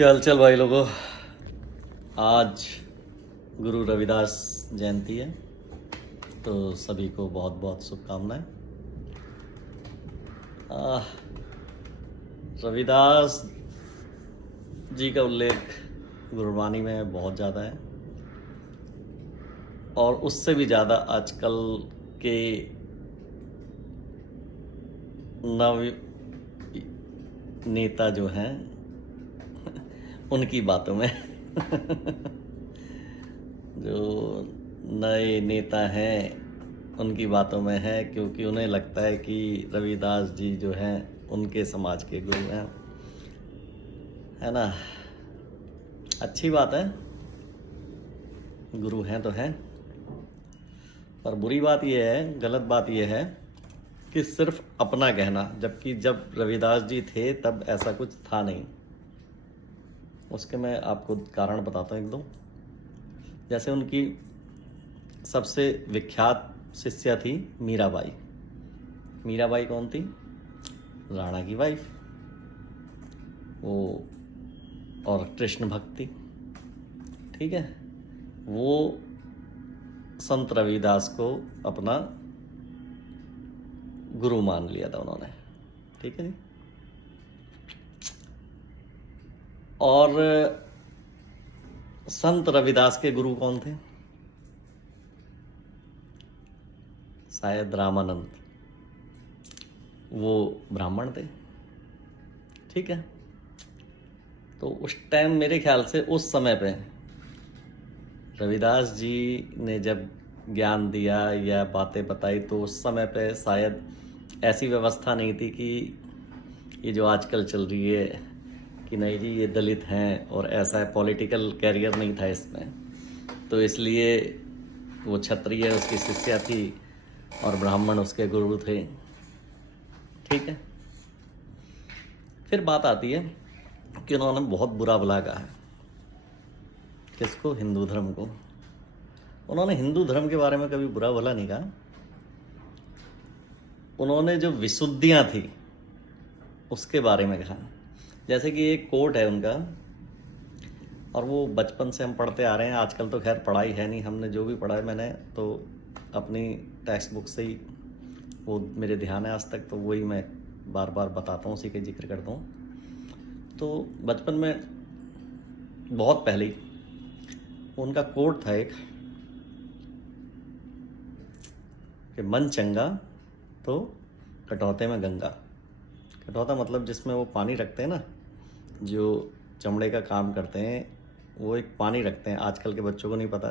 क्या हालचाल भाई लोगों। आज गुरु रविदास जयंती है, तो सभी को बहुत बहुत शुभकामनाएं। रविदास जी का उल्लेख गुरबानी में बहुत ज़्यादा है, और उससे भी ज़्यादा आजकल के नव नेता जो हैं उनकी बातों में जो नए नेता हैं उनकी बातों में है, क्योंकि उन्हें लगता है कि रविदास जी जो हैं उनके समाज के गुरु हैं, है ना। अच्छी बात है, गुरु हैं तो हैं, पर बुरी बात यह है, गलत बात यह है कि सिर्फ अपना कहना, जबकि जब रविदास जी थे तब ऐसा कुछ था नहीं। उसके मैं आपको कारण बताता हूँ एक दो। जैसे उनकी सबसे विख्यात शिष्या थी मीराबाई। मीराबाई कौन थी? राणा की वाइफ वो, और कृष्ण भक्ति, ठीक है। वो संत रविदास को अपना गुरु मान लिया था उन्होंने, ठीक है जी। और संत रविदास के गुरु कौन थे? शायद रामानंद, वो ब्राह्मण थे, ठीक है। तो उस टाइम मेरे ख्याल से उस समय पे रविदास जी ने जब ज्ञान दिया या बातें बताई, तो उस समय पे शायद ऐसी व्यवस्था नहीं थी कि ये जो आजकल चल रही है कि नहीं जी ये दलित हैं और ऐसा है, पॉलिटिकल कैरियर नहीं था इसमें। तो इसलिए वो क्षत्रिय उसकी शिष्या थी और ब्राह्मण उसके गुरु थे, ठीक है। फिर बात आती है कि उन्होंने बहुत बुरा भला कहा है। किसको? हिंदू धर्म को। उन्होंने हिंदू धर्म के बारे में कभी बुरा भला नहीं कहा। उन्होंने जो विशुद्धियां थी उसके बारे में कहा। जैसे कि एक कोट है उनका, और वो बचपन से हम पढ़ते आ रहे हैं। आजकल तो खैर पढ़ाई है नहीं, हमने जो भी पढ़ा है मैंने तो अपनी टेक्स्ट बुक से ही वो मेरे ध्यान है आज तक, तो वही मैं बार बार बताता हूँ, उसी के जिक्र करता हूँ। तो बचपन में बहुत पहले ही उनका कोट था एक, कि मन चंगा तो कटौते में गंगा। कटौता मतलब जिसमें वो पानी रखते हैं ना, जो चमड़े का काम करते हैं, वो एक पानी रखते हैं। आजकल के बच्चों को नहीं पता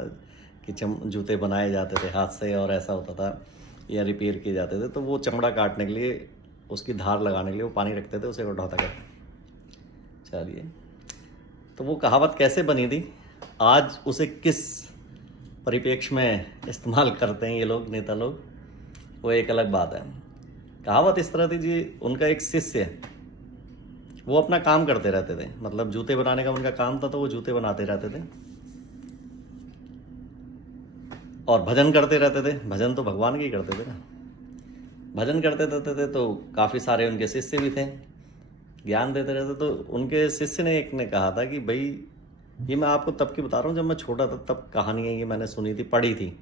कि जूते बनाए जाते थे हाथ से, और ऐसा होता था, या रिपेयर किए जाते थे, तो वो चमड़ा काटने के लिए, उसकी धार लगाने के लिए वो पानी रखते थे, उसे कटौता कहते हैं। चलिए, तो वो कहावत कैसे बनी थी, आज उसे किस परिप्रेक्ष्य में इस्तेमाल करते हैं ये लोग, नेता लोग, वो एक अलग बात है। कहावत इस तरह थी जी, उनका एक शिष्य, वो अपना काम करते रहते थे, मतलब जूते बनाने का उनका काम था, तो वो जूते बनाते रहते थे और भजन करते रहते थे। भजन तो भगवान के ही करते थे ना, भजन करते रहते थे। तो काफ़ी सारे उनके शिष्य भी थे, ज्ञान देते रहते। तो उनके शिष्य ने एक ने कहा था कि भाई, ये मैं आपको तब की बता रहा हूँ जब मैं छोटा था, तब कहानी है ये, मैंने सुनी थी, पढ़ी थी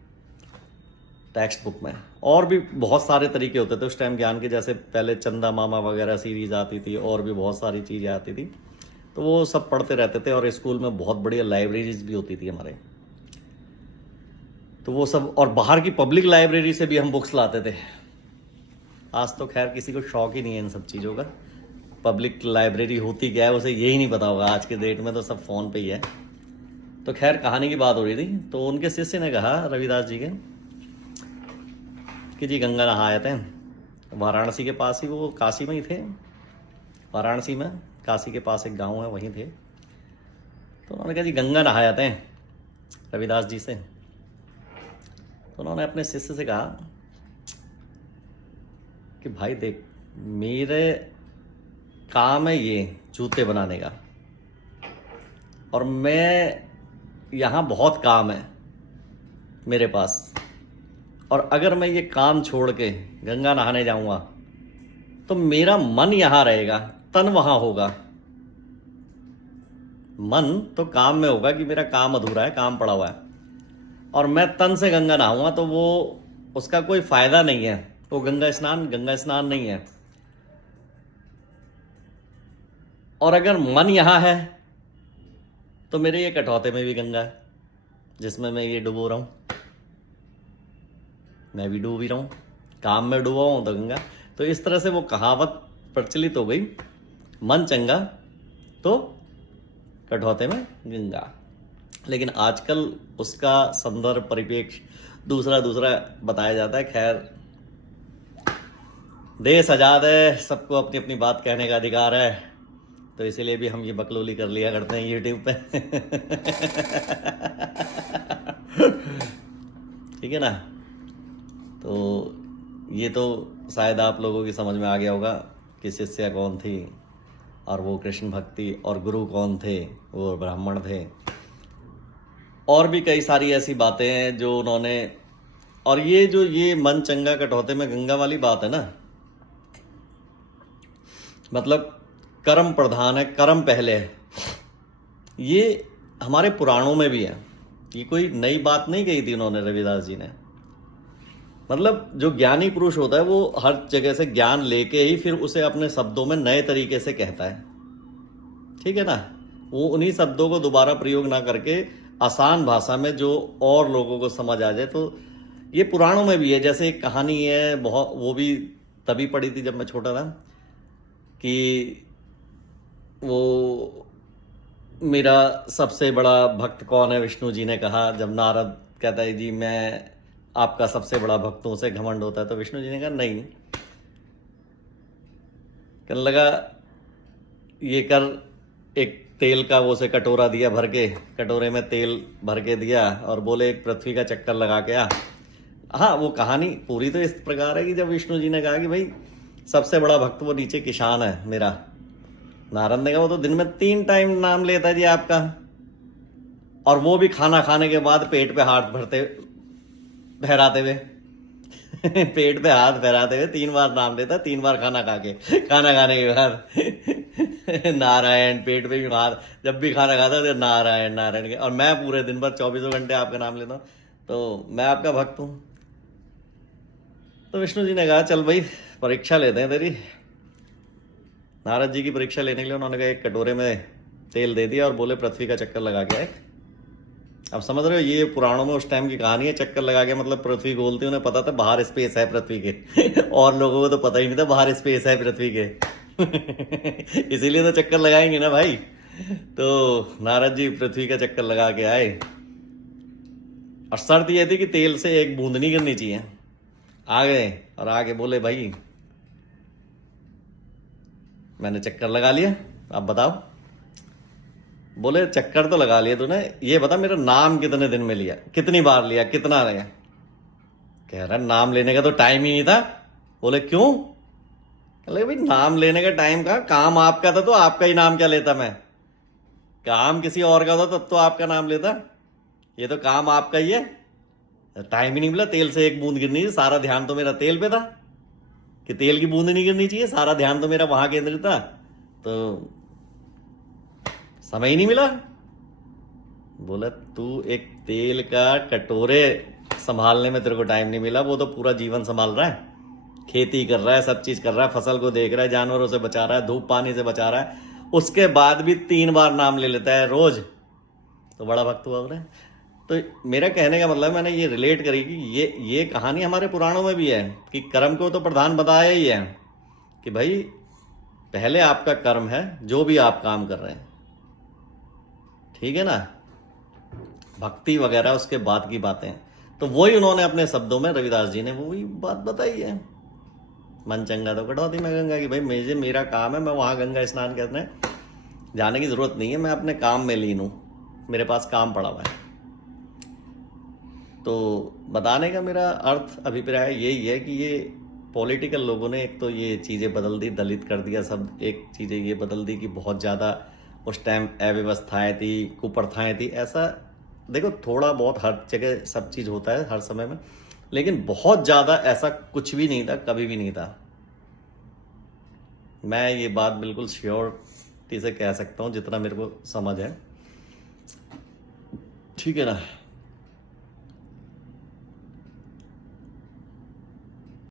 टेक्स्ट बुक में। और भी बहुत सारे तरीके होते थे उस टाइम ज्ञान के, जैसे पहले चंदा मामा वगैरह सीरीज आती थी, और भी बहुत सारी चीज़ें आती थी, तो वो सब पढ़ते रहते थे। और स्कूल में बहुत बढ़िया लाइब्रेरीज भी होती थी हमारे, तो वो सब, और बाहर की पब्लिक लाइब्रेरी से भी हम बुक्स लाते थे। आज तो खैर किसी को शौक ही नहीं है इन सब चीज़ों का, पब्लिक लाइब्रेरी होती क्या है उसे यही नहीं पता होगा। आज के डेट में तो सब फ़ोन पे ही है। तो खैर कहानी की बात हो रही थी, तो उनके शिष्य ने कहा रविदास जी के कि जी गंगा नहा आए थे। वाराणसी के पास ही, वो काशी में ही थे, वाराणसी में, काशी के पास एक गांव है, वहीं थे। तो उन्होंने कहा जी गंगा नहा आते हैं रविदास जी से। तो उन्होंने अपने शिष्य से कहा कि भाई देख, मेरे काम है ये जूते बनाने का, और मैं यहाँ बहुत काम है मेरे पास, और अगर मैं ये काम छोड़ के गंगा नहाने जाऊंगा तो मेरा मन यहाँ रहेगा, तन वहाँ होगा। मन तो काम में होगा कि मेरा काम अधूरा है, काम पड़ा हुआ है, और मैं तन से गंगा नहाऊंगा तो वो उसका कोई फायदा नहीं है, वो गंगा स्नान नहीं है। और अगर मन यहाँ है तो मेरे ये कटौते में भी गंगा है, जिसमें मैं ये डुबो रहा हूँ, मैं भी डूब ही रहा हूँ, काम में डूबा हूँ तो गंगा। तो इस तरह से वो कहावत प्रचलित हो गई, मन चंगा तो कटौते में गंगा। लेकिन आजकल उसका संदर्भ परिप्रेक्ष्य दूसरा बताया जाता है। खैर, देश आज़ाद है, सबको अपनी अपनी बात कहने का अधिकार है, तो इसीलिए भी हम ये बकलोली कर लिया करते हैं यूट्यूब पे। ठीक है ना। तो ये तो शायद आप लोगों की समझ में आ गया होगा कि शिष्या कौन थी, और वो कृष्ण भक्ति, और गुरु कौन थे, वो ब्राह्मण थे। और भी कई सारी ऐसी बातें हैं जो उन्होंने, और ये मन चंगा कटौते में गंगा वाली बात है ना, मतलब कर्म प्रधान है, कर्म पहले है, ये हमारे पुराणों में भी है। ये कोई नई बात नहीं कही थी उन्होंने, रविदास जी ने। मतलब जो ज्ञानी पुरुष होता है वो हर जगह से ज्ञान लेके ही फिर उसे अपने शब्दों में नए तरीके से कहता है, ठीक है ना। वो उन्हीं शब्दों को दोबारा प्रयोग ना करके आसान भाषा में जो और लोगों को समझ आ जाए। तो ये पुराणों में भी है। जैसे एक कहानी है, बहुत, वो भी तभी पढ़ी थी जब मैं छोटा था, कि वो मेरा सबसे बड़ा भक्त कौन है, विष्णु जी ने कहा। जब नारद कहता है जी मैं आपका सबसे बड़ा भक्त हूं, उसे घमंड होता है, तो विष्णु जी ने कहा नहीं, कहने लगा ये कर, एक तेल का वो से कटोरा दिया भर के, कटोरे में तेल भर के दिया, और बोले एक पृथ्वी का चक्कर लगा के आ। हाँ, वो कहानी पूरी तो इस प्रकार है कि जब विष्णु जी ने कहा कि भाई सबसे बड़ा भक्त वो नीचे किसान है मेरा, नारद ने कहा वो तो दिन में 3 टाइम नाम लेता है जी आपका, और वो भी खाना खाने के बाद पेट पे हाथ फहराते हुए पेट पे हाथ फहराते हुए 3 बार नाम लेता, 3 बार खाना खाने के बाद नारायण, पेट पे भी हाथ, जब भी खाना खाता तो नारायण नारायण के। और मैं पूरे दिन भर 24 घंटे आपका नाम लेता हूँ, तो मैं आपका भक्त हूँ। तो विष्णु जी ने कहा चल भाई परीक्षा लेते हैं तेरी। नारद जी की परीक्षा लेने के लिए उन्होंने कहा एक कटोरे में तेल दे दिया और बोले पृथ्वी का चक्कर लगा के आए। अब समझ रहे हो, ये पुराणों में उस टाइम की कहानी है। चक्कर लगा के मतलब पृथ्वी गोलती, उन्हें पता था बाहर स्पेस है पृथ्वी के और लोगों को तो पता ही नहीं था बाहर स्पेस है पृथ्वी के इसीलिए तो चक्कर लगाएंगे ना भाई। तो नारद जी पृथ्वी का चक्कर लगा के आए, और शर्त यह थी कि तेल से एक बूंद नहीं गिरनी चाहिए। आ गए और आगे बोले भाई मैंने चक्कर लगा लिया, अब बताओ। बोले चक्कर तो लगा लिया तूने, ये बता मेरा नाम कितने दिन में लिया, कितनी बार लिया, कितना लिया। कह रहा नाम लेने का तो टाइम ही नहीं था। बोले क्यों? बोले भाई नाम लेने का टाइम कहाँ, काम आपका था तो आपका ही नाम क्या लेता मैं, काम किसी और का था तब तो आपका नाम लेता, ये तो काम आपका ही है। टाइम ही नहीं मिला, तेल से एक बूंद गिरनी थी, सारा ध्यान तो मेरा तेल पे था कि तेल की बूंद नहीं गिरनी चाहिए, सारा ध्यान तो मेरा वहां केंद्रित था, तो समय ही नहीं मिला। बोला तू एक तेल का कटोरे संभालने में तेरे को टाइम नहीं मिला, वो तो पूरा जीवन संभाल रहा है, खेती कर रहा है, सब चीज कर रहा है, फसल को देख रहा है, जानवरों से बचा रहा है, धूप पानी से बचा रहा है, उसके बाद भी 3 बार नाम ले लेता है रोज, तो बड़ा भक्त हुआ उन्हें। तो मेरा कहने का मतलब मैंने ये रिलेट करी कि ये कहानी हमारे पुराणों में भी है कि कर्म को तो प्रधान बताया ही है कि भाई पहले आपका कर्म है, जो भी आप काम कर रहे हैं, ठीक है ना, भक्ति वगैरह उसके बाद की बातें। तो वही उन्होंने अपने शब्दों में, रविदास जी ने वही बात बताई है, मन चंगा तो कटौती में गंगा, की भाई मेरा काम है, मैं वहां गंगा स्नान करने जाने की जरूरत नहीं है, मैं अपने काम में लीन हूं, मेरे पास काम पड़ा हुआ है। तो बताने का मेरा अर्थ अभिप्राय यही है कि ये पॉलिटिकल लोगों ने एक तो ये चीज़ें बदल दी, दलित कर दिया सब, एक चीज़ें ये बदल दी कि बहुत ज़्यादा उस टाइम अव्यवस्थाएं थी, कुप्रथाएं थी। ऐसा देखो थोड़ा बहुत हर जगह सब चीज़ होता है हर समय में, लेकिन बहुत ज़्यादा ऐसा कुछ भी नहीं था, कभी भी नहीं था। मैं ये बात बिल्कुल श्योरिटी से कह सकता हूँ जितना मेरे को समझ है। ठीक है ना।